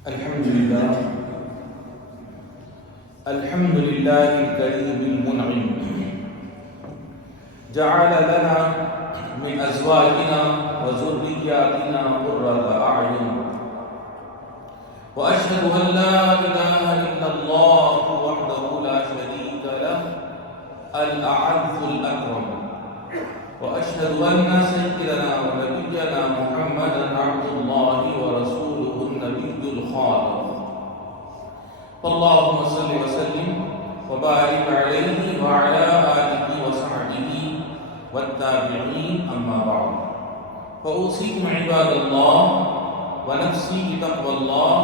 الحمد لله الحمد لله الكريم المنعم جعل لنا من أزواجنا وذرياتنا قرة أعين وأشهد أن لا إله إلا الله وحده لا شريك له الأعز الأكرم وأشهد أن سيدنا ونبينا محمدا عبد الله ورسوله النبي الخالق اللهم صل وسلم وبارك عليه وعلى آله وصحبه والتابعين أما بعد فأوصيكم عباد الله ونفسي بتقوى الله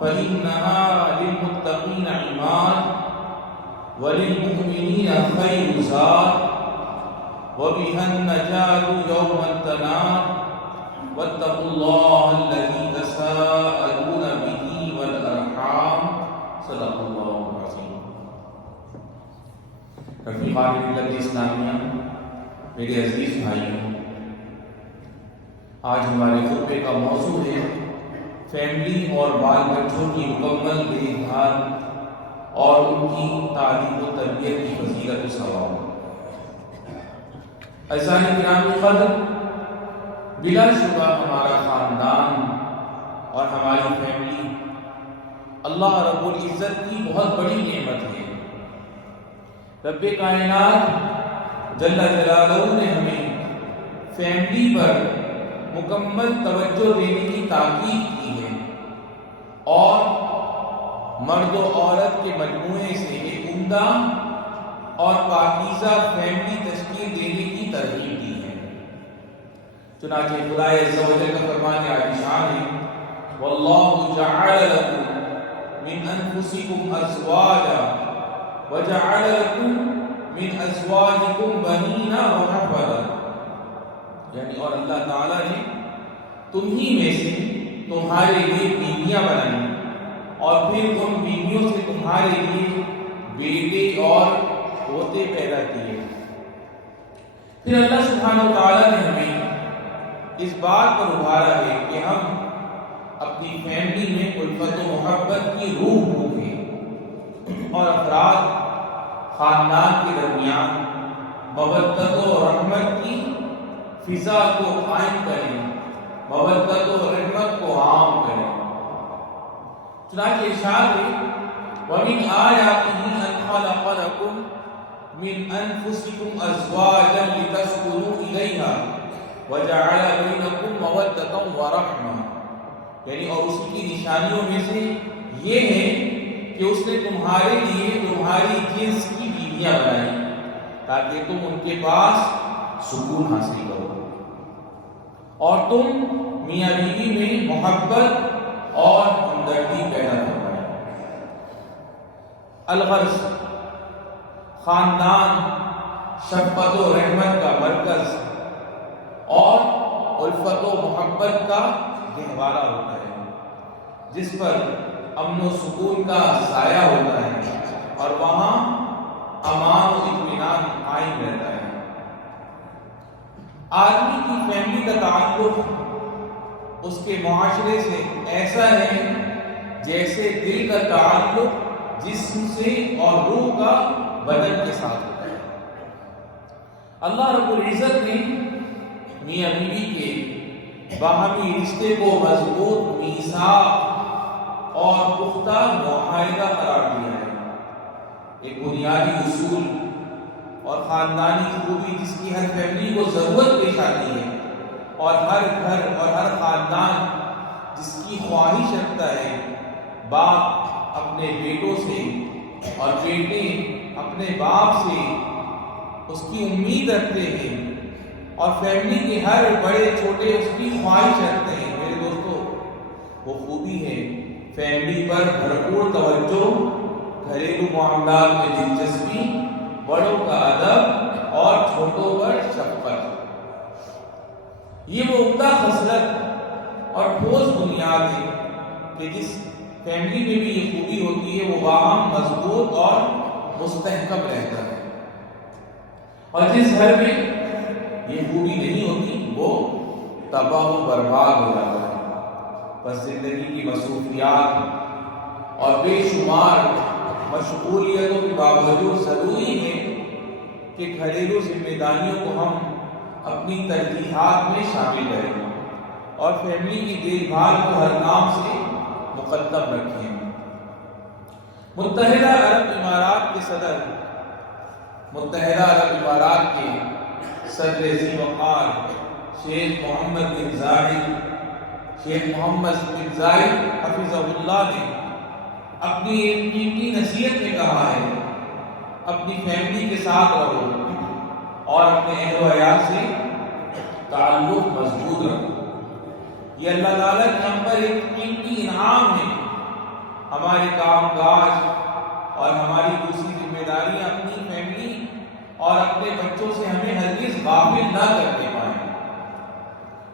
فإنها للمتقين عماد وللمؤمنين خير زاد وبها النجاة يوم التناد واتقوا الله الذي تساءلون به والأرحام صدق الله العظيم. رفیقان ملت اسلامیہ، میرے عزیز بھائیوں، آج ہمارے خطبے کا موضوع ہے فیملی اور بال بچوں کی مکمل دیکھ بھال اور ان کی تعلیم و تربیت کی فضیلت و ثواب. عزیزان کرام قدر، بلا شبہ ہمارا خاندان اور ہماری فیملی اللہ رب العزت کی بہت بڑی نعمت ہے. رب کائنات جل جلالہ نے ہمیں فیملی پر مکمل توجہ دینے کی تاکید کی ہے اور مرد و عورت کے مجموعے سے ایک عمدہ اور پاکیزہ فیملی تشکیل دینے کی ترغیب دی ہے. چنانچہ خدائے عز و جل کا فرمان عالیشان ہے واللہ جعل لکم من انفسکم ازواجا وجعل لکم من ازواجکم بنین وحفظا، یعنی اور اللہ تعالیٰ نے تم ہی میں سے تمہارے لیے بیویاں بنائیں اور پھر تم بیویوں سے تمہارے لیے بیٹے اور پوتے پیدا کیے. پھر اللہ سبحانہ و تعالیٰ نے ہمیں اس بات پر ابھارا ہے کہ ہم اپنی فیملی میں الفت و محبت کی روح پھونکیں اور افراد خاندان کے درمیان مودت و رحمت کی فضا کو قائم کریں، مودت و رحمت کو عام کریں. چنانچہ ارشاد ہے وَمِنْ آيَاتِهِ أَنْ خَلَقَ لَكُمْ مِنْ أَنفُسِكُمْ أَزْوَاجًا لِتَسْكُنُوا إِلَيْهَا وَجَعَلَ بَيْنَكُمْ مَوَدَّةً وَرَحْمَةً، یعنی اور اسی کی نشانیوں میں سے یہ ہے کہ اس نے تمہارے لیے تمہاری جنس کی بیویاں بنائی تاکہ تم ان کے پاس سکون حاصل کرو اور تم میاں بیوی میں محبت اور ہمدردی پیدا کر پائے. الغرض خاندان شفقت و رحمت کا مرکز اور الفت و محبت کا گہوارہ ہوتا ہے جس پر امن و سکون کا سایہ ہوتا ہے اور وہاں امان و اطمینان قائم رہتا ہے. آدمی کی فیملی کا تعلق اس کے معاشرے سے ایسا ہے جیسے دل کا تعلق جسم سے اور روح کا بدن کے ساتھ ہوتا ہے. اللہ رب العزت نے میاں بیوی کے باہمی رشتے کو مضبوط میثاق اور پختہ معاہدہ قرار دیا ہے، ایک بنیادی اصول اور خاندانی خوبی جس کی ہر فیملی کو ضرورت پیش آتی ہے اور ہر گھر اور ہر خاندان جس کی خواہش رکھتا ہے. باپ اپنے بیٹوں سے اور بیٹے اپنے باپ سے اس کی امید رکھتے ہیں اور فیملی کے ہر بڑے چھوٹے اس کی خواہش رکھتے ہیں. میرے دوستو، وہ خوبی ہے فیملی پر بھرپور توجہ، گھریلو معاملات میں دلچسپی، بڑوں کا ادب اور چھوٹوں پر شفقت. یہ وہ عمدہ خصلت اور ٹھوس بنیاد ہے کہ جس فیملی میں بھی یہ خوبی ہوتی ہے وہ باہم مضبوط اور مستحکم رہتا ہے، اور جس گھر میں یہ خوبی نہیں ہوتی وہ تباہ و برباد ہو جاتا ہے. بس زندگی کی مصروفیات اور بے شمار مشغولیتوں کے باوجود ضروری ہے کہ گھریلو ذمہ داریوں کو ہم اپنی ترجیحات میں شامل کریں اور فیملی کی دیکھ بھال کو ہر کام سے مقدم رکھیں۔ متحدہ عرب امارات کے صدر ذی وقار شیخ محمد بن زاید حفظہ اللہ نے اپنی ایک قیمتی نصیحت میں کہا ہے، اپنی فیملی کے ساتھ رہو اور اپنے اہل و عیال سے تعلق مضبوط رکھو۔ یہ اللہ تعالیٰ کے ہم پر ایک قیمتی انعام ہے۔ ہمارے کام کاج اور ہماری دوسری ذمہ داریاں اپنی فیملی اور اپنے بچوں سے ہمیں ہرگز غافل نہ کرنے پائیں،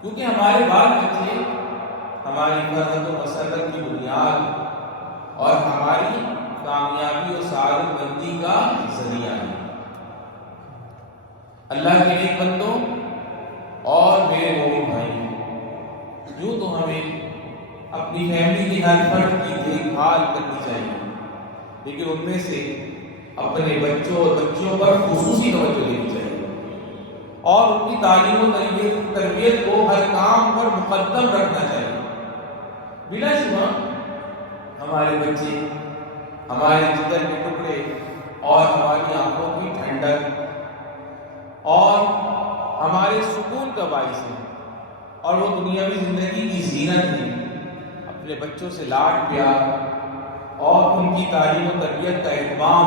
کیونکہ ہمارے بال بچے ہماری فرحت و مسرت کی بنیاد اور ہماری کامیابی و سعادت مندی کا ذریعہ ہے۔ اللہ کے نیک بندوں اور میرے مومن بھائی، یوں تو ہمیں اپنی فیملی کی ہر فرد کی دیکھ بھال کرنی چاہیے، لیکن ان میں سے اپنے بچوں اور بچیوں پر خصوصی توجہ دینی چاہیے اور ان کی تعلیم و تربیت کو ہر کام پر مقدم رکھنا چاہیے۔ بلا شبہ ہمارے بچے ہمارے جگر کے ٹکڑے اور ہماری آنکھوں کی ٹھنڈک اور ہمارے سکون کا باعث ہے، اور وہ دنیاوی زندگی کی زینت ہے۔ اپنے بچوں سے لاڈ پیار اور ان کی تعلیم و تربیت کا اہتمام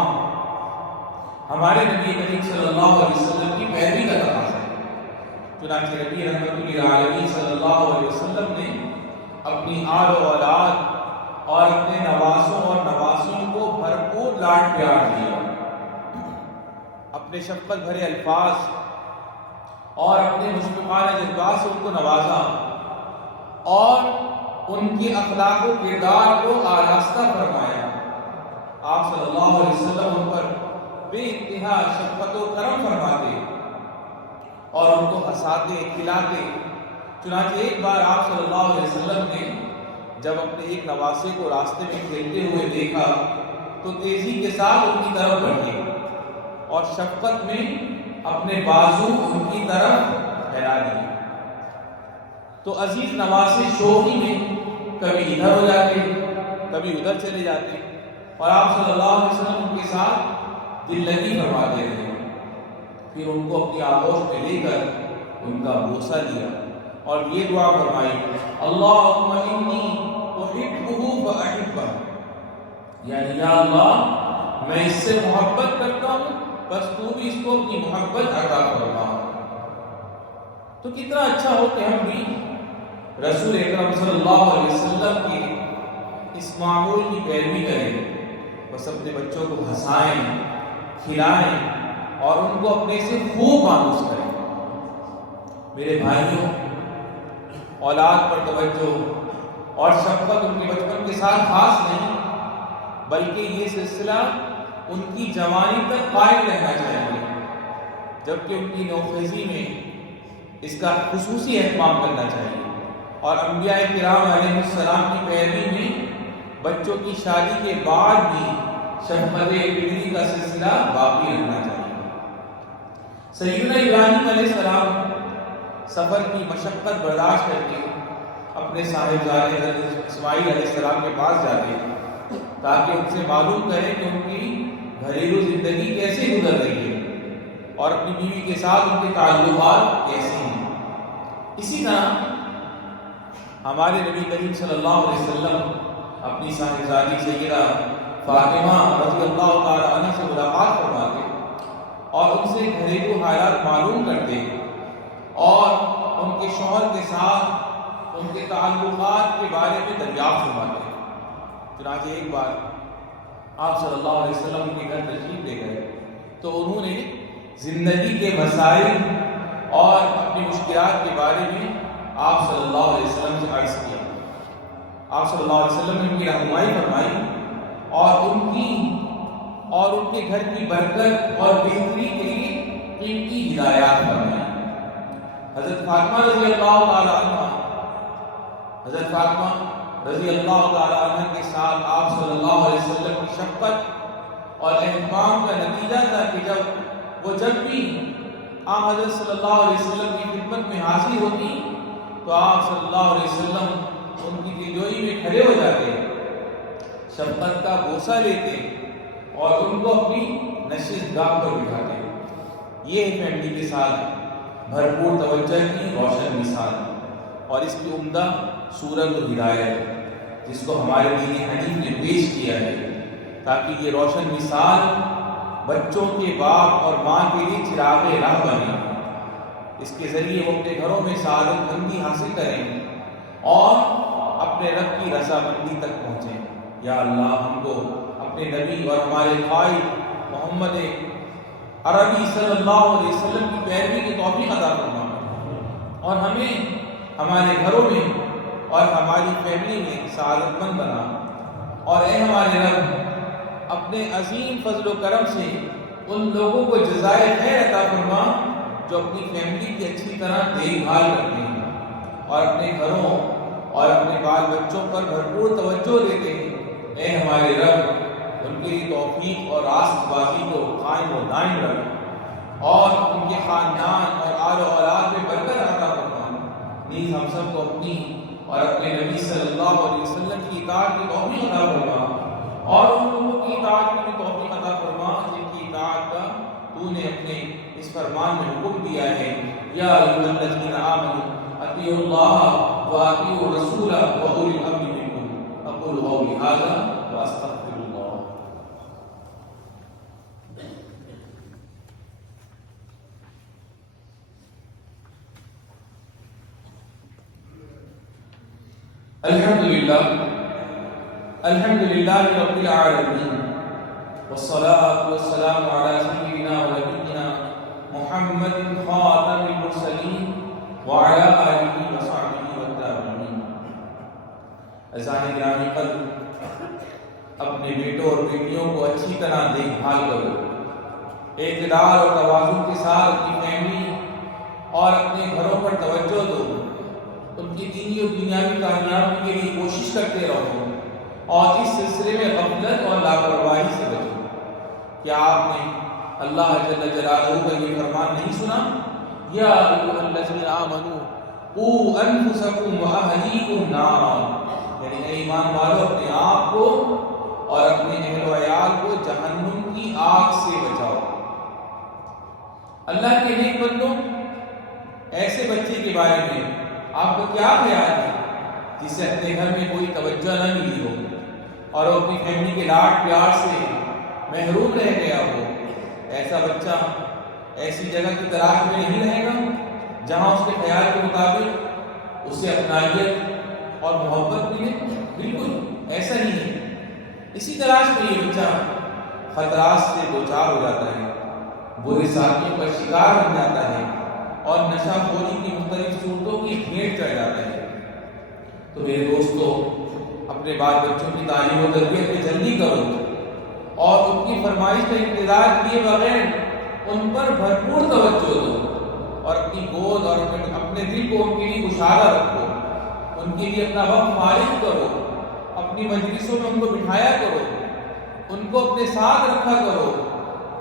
ہمارے نبی کریم صلی اللہ علیہ وسلم کی پیروی کا تقاضا ہے۔ چنانچہ نبی رحمت للعالمین صلی اللہ علیہ وسلم نے اپنی آل و اولاد اور اپنے نواسوں اور نواسیوں کو بھرپور لاڈ پیار دیا، اپنے شفقت بھرے الفاظ اور اپنے مشفقانہ جذبات سے ان کو نوازا اور ان کے اخلاق و کردار کو آراستہ فرمایا۔ آپ صلی اللہ علیہ وسلم ان پر بے انتہا شفقت و کرم فرماتے اور ان کو ہنساتے کھلاتے۔ چنانچہ ایک بار آپ صلی اللہ علیہ وسلم نے جب اپنے ایک نواسے کو راستے میں کھیلتے ہوئے دیکھا تو تیزی کے ساتھ ان کی طرف بڑھے اور شفقت میں اپنے بازو ان کی طرف پھیلا دیے۔ تو عزیز نواسے شوخی میں کبھی ادھر ہو جاتے کبھی ادھر چلے جاتے، اور آپ صلی اللہ علیہ وسلم ان کے ساتھ دل لگی فرماتے رہے۔ پھر ان کو اپنی آغوش میں لے کر ان کا بوسہ لیا اور یہ دعا فرمائی، اللہم انی احبہ فاحبہ، یعنی یا اللہ میں اس سے محبت کرتا ہوں، بس تو بھی اس کو اپنی محبت عطا فرما۔ تو کتنا اچھا ہو کہ ہم بھی رسول اکرم صلی اللہ علیہ وسلم کے اس معمول کی پیروی کریں، بس اپنے بچوں کو ہنسائیں کھلائیں اور ان کو اپنے سے خوب مانوس کریں۔ میرے بھائیوں، اولاد پر توجہ اور شفقت ان کے بچپن کے ساتھ خاص نہیں، بلکہ یہ سلسلہ ان کی جوانی تک قائم رہنا چاہیے، جبکہ ان کی نوخیزی میں اس کا خصوصی اہتمام کرنا چاہیے، اور انبیاء کرام علیہ السلام کی پیروی میں بچوں کی شادی کے بعد بھی شفقت پدری کا سلسلہ باقی رہنا چاہیے۔ سیدنا ابراہیم علیہ السلام سفر کی مشقت برداشت کر کے اپنے صاحبزادے حضرت اسماعیل علیہ السلام کے پاس جاتے تاکہ ان سے معلوم کریں کہ ان کی گھریلو زندگی کیسے گزر رہی ہے اور اپنی بیوی کے ساتھ ان کے تعلقات کیسے ہیں۔ اسی طرح ہمارے نبی کریم صلی اللہ علیہ وسلم اپنی صاحبزادی سیدہ فاطمہ رضی اللہ تعالی عنہ سے ملاقات فرماتے اور ان سے گھریلو حالات معلوم کرتے اور ان کے شوہر کے ساتھ ان کے تعلقات کے بارے میں دریافت فرماتے۔ چنانچہ ایک بار آپ صلی اللہ علیہ وسلم کے گھر تشریف لے گئے تو انہوں نے زندگی کے مسائل اور اپنی مشکلات کے بارے میں آپ صلی اللہ علیہ وسلم سے عرض کیا۔ آپ صلی اللہ علیہ وسلم نے ان کی رہنمائی فرمائی اور ان کے گھر کی برکت اور بہتری کے لیے قیمتی ہدایات فرمائی۔ حضرت فاطمہ رضی اللہ تعالی عنہ، حضرت فاطمہ رضی اللہ تعالیٰ عنہ کے ساتھ آپ صلی اللہ علیہ وسلم کی شفقت اور اہتمام کا نتیجہ تھا کہ جب بھی آپ حضرت صلی اللہ علیہ وسلم کی خدمت میں حاضر ہوتی تو آپ صلی اللہ علیہ وسلم ان کی دلجوئی میں کھڑے ہو جاتے، شفقت کا بوسہ لیتے اور ان کو اپنی نشست گاہ پر بٹھاتے۔ یہ ہے فیملی کے ساتھ بھرپور توجہ کی روشن مثال، اور اس کی عمدہ صورت ہدایت جس کو ہمارے دین حنیف نے پیش کیا ہے، تاکہ یہ روشن مثال بچوں کے باپ اور ماں کے لیے چراغ راہ بنے، اس کے ذریعے وہ اپنے گھروں میں سعادت مندی حاصل کریں اور اپنے رب کی رضا مندی تک پہنچیں۔ یا اللہ ہم کو اپنے نبی اور ہمارے قائد محمد عربی صلی اللہ علیہ وسلم کی پیروی کی توفیق عطا فرما، اور ہمیں ہمارے گھروں میں اور ہماری فیملی میں سعادت مند بنا، اور اے ہمارے رب اپنے عظیم فضل و کرم سے ان لوگوں کو جزائے خیر عطا فرما جو اپنی فیملی کی اچھی طرح دیکھ بھال کرتے ہیں اور اپنے گھروں اور اپنے بال بچوں پر بھرپور توجہ دیتے ہیں۔ اے ہمارے رب ان کے لیے توفیق اور راست بازی کو قائم و دائم رکھ، اور ان کے خاندان اور آل و اولاد میں برکت عطا فرما۔ نیز ہم سب کو اپنی اور اپنے نبی صلی اللہ علیہ وسلم کی اطاعت کی توفیق عطا فرما، اور ان لوگوں کی اطاعت کی بھی توفیق عطا فرما جن کی اطاعت کا تو نے اپنے اس فرمان میں حکم دیا ہے۔ یا ایھا الذین آمنوا اطیعوا اللہ واطیعوا الرسول واولی الامر منکم۔ اقول قولی ھذا واستغفر اللہ۔ الحمد للہ رب العالمین، والصلاة والسلام علی سیدنا و نبینا محمد خاتم المرسلین وعلی آلہ وصحبہ والتابعین۔ عزیزان گرامی قدر، اپنے بیٹوں اور بیٹیوں کو اچھی طرح دیکھ بھال کرو، اعتدال اور توازن کے ساتھ اپنی فیملی اور اپنے گھروں پر توجہ دو، ان کی دینی اور دنیاوی کامیابی کے لیے کوشش کرتے رہو، اور اس سلسلے میں غفلت اور لاپرواہی سے بچو۔ کیا آپ نے اللہ جل جلالہ کا یہ فرمان نہیں سنا؟ یا ایھا الذین آمنوا قوا انفسکم واہلیکم نارا، یعنی اے ایمان والو اپنے آپ کو اور اپنے اہل و عیال کو جہنم کی آگ سے بچاؤ۔ اللہ کے نیک بندوں، ایسے بچے کے بارے میں آپ کو کیا خیال ہے جسے اپنے گھر میں کوئی توجہ نہ ملی ہو اور وہ اپنی فیملی کے لاڈ پیار سے محروم رہ گیا ہو؟ ایسا بچہ ایسی جگہ کی تلاش میں نہیں رہے گا جہاں اس کے خیال کے مطابق اسے اپنائیت اور محبت ملے؟ بالکل ایسا ہی ہے۔ اسی تلاش میں یہ بچہ خطرات سے دوچار ہو جاتا ہے، برے ساتھیوں کا شکار بن جاتا ہے، اور نشہ خوری کی مختلف صورتوں کی بھیٹ چڑھ جاتا ہے۔ تو میرے دوستو، اپنے بال بچوں کی تعلیم و تربیت میں جلدی کرو، اور ان کی فرمائش کا انتظار کیے بغیر ان پر بھرپور توجہ دو، اور اپنی گود اور اپنے دل کو ان کے لیے کشادہ رکھو، ان کے لیے اپنا وقت فارغ کرو، اپنی مجلسوں میں ان کو بٹھایا کرو، ان کو اپنے ساتھ رکھا کرو،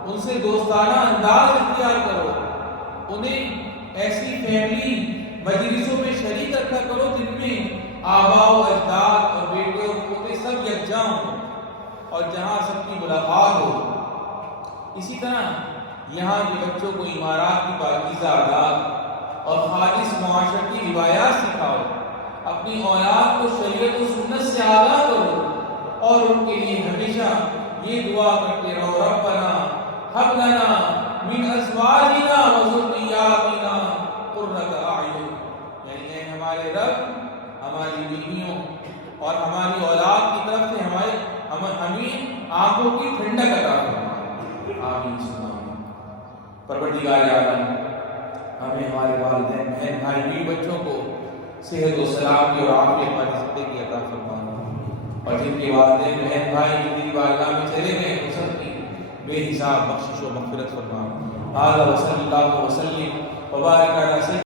ان سے دوستانہ انداز اختیار کرو، انہیں ایسی فیملی مجلسوں میں شریک رکھا کرو جن میں آباء و اجداد اور بیٹے اور پوتے سب یکجا ہوں، اور جہاں سب کی ملاقات ہو۔ اسی طرح یہاں کے بچوں کو امارات کی پاکیزہ عادات اور خالص معاشرتی روایات سکھاؤ، اپنی اولاد کو شریعت و سنت سے آگاہ کرو، اور ان کے لیے ہمیشہ یہ دعا کرتے رہو، ربنا ہب لنا من ازواجنا و ذریاتنا قرۃ اعین، یعنی اے ہمارے رب ہماری بیویوں اور ہماری اولاد کی طرف سے ہمیں آنکھوں کی ٹھنڈک عطا فرما۔ آمین ثم آمین۔ پروردگار عالم ہمیں ہمارے والدین، بہن بھائی، بیوی بچوں کو صحت و سلامتی اور عافیت والی زندگی عطا فرما، اور جن کے والدین، بہن بھائی تیری بارگاہ میں چلے گئے ان سب کی بے حساب بخشش و مغفرت فرما۔ ھذا وصلی اللہ وسلم وبارک علی